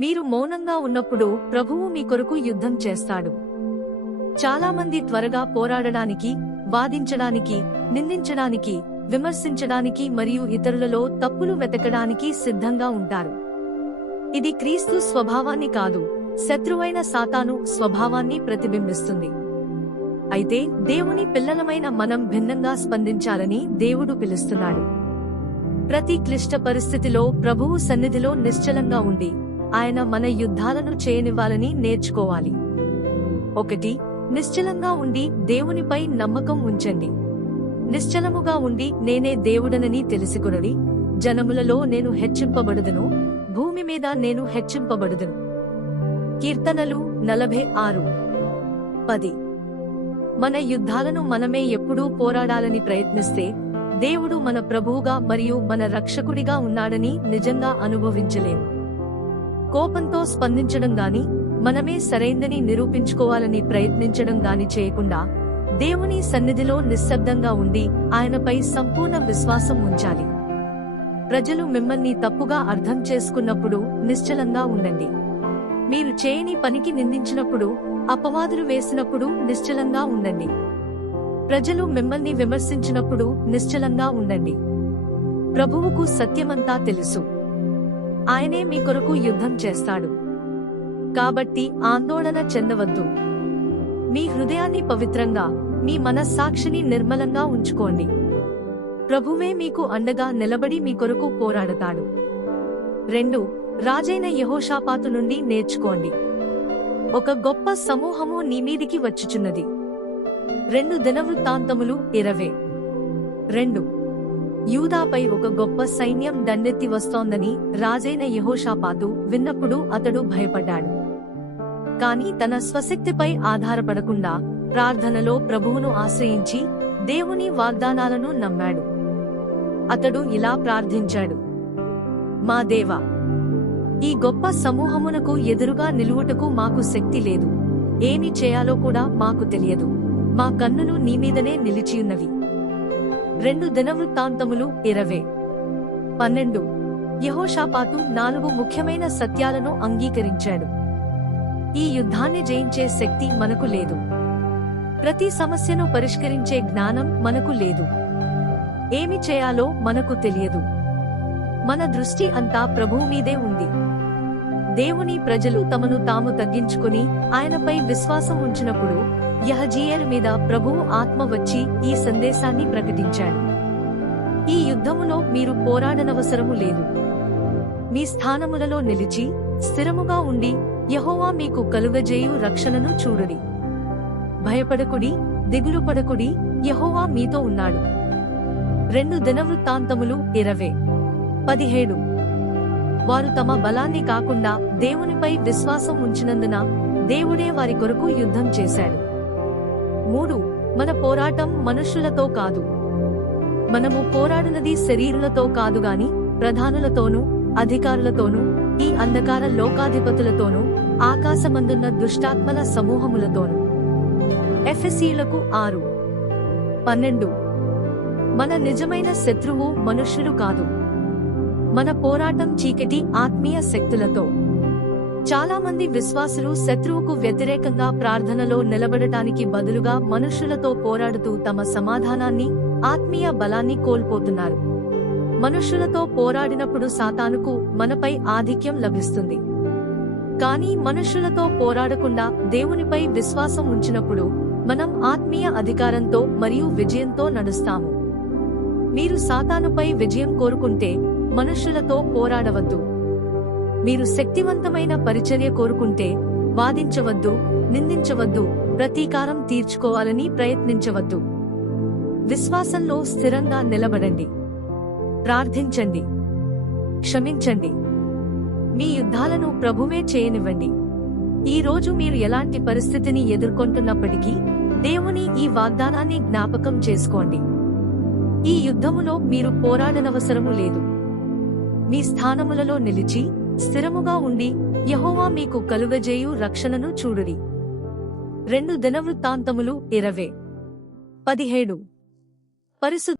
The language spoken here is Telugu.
మీరు మౌనంగా ఉన్నప్పుడు ప్రభువు మీ కొరకు యుద్ధం చేస్తాడు. చాలామంది త్వరగా పోరాడడానికి, వాదించడానికి, నిందించడానికి, విమర్శించడానికి మరియు ఇతరులలో తప్పులు వెతకడానికి సిద్ధంగా ఉంటారు. ఇది క్రీస్తు స్వభావాన్ని కాదు, శత్రువైన సాతాను స్వభావాన్ని ప్రతిబింబిస్తుంది. అయితే దేవుని పిల్లలమైన మనం భిన్నంగా స్పందించాలని దేవుడు పిలుస్తున్నాడు. ప్రతి క్లిష్ట పరిస్థితిలో ప్రభువు సన్నిధిలో నిశ్చలంగా ఉండి ఆయన మన యుద్ధాలను చేయనివ్వాలని నేర్చుకోవాలి. 1. నిశ్చలంగా ఉండి దేవునిపై నమ్మకం ఉంచండి. నిశ్చలముగా ఉండి నేనే దేవుడనని తెలుసుకొనుడి. జనములలో నేను హెచ్చింపబడుదును, భూమి మీద నేను హెచ్చింపబడుదును. కీర్తనలు 46:10. మన యుద్ధాలను మనమే ఎప్పుడూ పోరాడాలని ప్రయత్నిస్తే దేవుడు మన ప్రభువుగా మరియు మన రక్షకుడిగా ఉన్నాడని నిజంగా అనుభవించలేము. కోపంతో స్పందించడం గాని, మనమే సరైందని నిరూపించుకోవాలని ప్రయత్నించడం గాని చేయకుండా దేవుని సన్నిధిలో నిశ్శబ్దంగా ఉండి ఆయనపై సంపూర్ణ విశ్వాసం ఉంచాలి. ప్రజలు మిమ్మల్ని తప్పుగా అర్థం చేసుకున్నప్పుడు నిశ్చలంగా ఉండండి. మీరు చేయని పనికి నిందించినప్పుడు, అపవాదులు వేసినప్పుడు నిశ్చలంగా ఉండండి. ప్రజలు మిమ్మల్ని విమర్శించినప్పుడు నిశ్చలంగా ఉండండి. ప్రభువుకు సత్యమంతా తెలుసు. ఆయనే మీ కొరకు యుద్ధం చేస్తాడు. కాబట్టి ఆందోళన చెందవద్దు. మీ హృదయాన్ని పవిత్రంగా, మీ మనస్సాక్షిని నిర్మలంగా ఉంచుకోండి. ప్రభువే మీకు అండగా నిలబడి మీ కొరకు పోరాడతాడు. 2. రాజైన యెహోషాపాతు నుండి నేర్చుకోండి. ఒక గొప్ప సమూహము నీ మీదికి వచ్చుచున్నది. 2 దినవృత్తాంతములు 20:2. యూదాపై ఒక గొప్ప సైన్యం దండెత్తి వస్తోందని రాజైన యెహోషాపాతు విన్నప్పుడు అతడు భయపడ్డాడు. కాని తన స్వశక్తిపై ఆధారపడకుండా ప్రార్థనలో ప్రభువును ఆశ్రయించి దేవుని వాగ్దానాలను నమ్మాడు. అతడు ఇలా ప్రార్థించాడు: మా దేవా, ఈ గొప్ప సమూహమునకు ఎదురుగా నిలువుటకు మాకు శక్తి లేదు. ఏమి చేయాలో కూడా మాకు తెలియదు. మా కన్నులు నీమీదనే నిలిచియున్నవి. 2 దినవృత్తాంతములు 20:12. యెహోషాపాతు 4 ముఖ్యమైన సత్యాలను అంగీకరించాడు. ఈ యుద్ధాన్ని జయించే శక్తి మనకు లేదు. ప్రతి సమస్యను పరిష్కరించే జ్ఞానం మనకు లేదు. ఏమి చేయాలో మనకు తెలియదు. మన దృష్టి అంతా ప్రభువు మీదే ఉంది. దేవుని ప్రజలు తమను తాము తగ్గించుకుని ఆయనపై విశ్వాసం ఉంచినప్పుడు యహజీయేలు మీద ప్రభువు ఆత్మ వచ్చి ఈ సందేశాన్ని ప్రకటించాడు: ఈ యుద్ధములో మీరు పోరాడనవసరము లేదు. మీ స్థానములలో నిలిచి స్థిరముగా ఉండి యెహోవా మీకు కలుగజేయు రక్షణను చూడుడి. భయపడకుడి, దిగులు పడకుడి, యెహోవా మీతో ఉన్నాడు. 2 దినవృత్తాంతములు 20:17. వారు తమ బలాన్ని కాకుండా దేవునిపై విశ్వాసం ఉంచినందున దేవుడే వారి కొరకు యుద్ధం చేశాడు. 3. మన పోరాటం మనుష్యులతో కాదు. మనము పోరాడునది శరీరులతో కాదుగాని ప్రధానులతోనూ, అధికారులతోనూ, ఈ అంధకార లోకాధిపతులతోనూ, ఆకాశమందున్న దుష్టాత్మల సమూహములతోనూ. ఎఫెసీయులకు 6:12. మన నిజమైన శత్రువు మనుష్యులు కాదు. మన పోరాటం చీకటి ఆత్మీయ శక్తులతో. చాలామంది విశ్వాసులు శత్రువుకు వ్యతిరేకంగా ప్రార్థనలో నిలబడటానికి బదులుగా మనుష్యులతో పోరాడుతూ తమ సమాధానాన్ని, ఆత్మీయ బలాన్ని కోల్పోతున్నారు. మనుష్యులతో పోరాడినప్పుడు సాతానుకు మనపై ఆధిక్యం లభిస్తుంది. కానీ మనుష్యులతో పోరాడకుండా దేవునిపై విశ్వాసం ఉంచినప్పుడు మనం ఆత్మీయ అధికారంతో మరియు విజయంతో నడుస్తాము. మీరు సాతానుపై విజయం కోరుకుంటే మనుష్యులతో పోరాడవద్దు. మీరు శక్తివంతమైన పరిచర్య కోరుకుంటే వాదించవద్దు, నిందించవద్దు, ప్రతీకారం తీర్చుకోవాలని ప్రయత్నించవద్దు. విశ్వాసంలో స్థిరంగా నిలబడండి. ప్రార్థించండి. క్షమించండి. మీ యుద్ధాలను ప్రభువే చేయనివ్వండి. ఈ రోజు మీరు ఎలాంటి పరిస్థితిని ఎదుర్కొంటున్నప్పటికీ దేవుని ఈ వాగ్దానాన్ని జ్ఞాపకం చేసుకోండి: ఈ యుద్ధములో మీరు పోరాడనవసరము లేదు. మీ స్థానములలో నిలిచి స్థిరముగా ఉండి యెహోవా మీకు కలుగజేయు రక్షణను చూడుడి. 2 దినవృత్తాంతములు 20:17. పరిశుద్ధ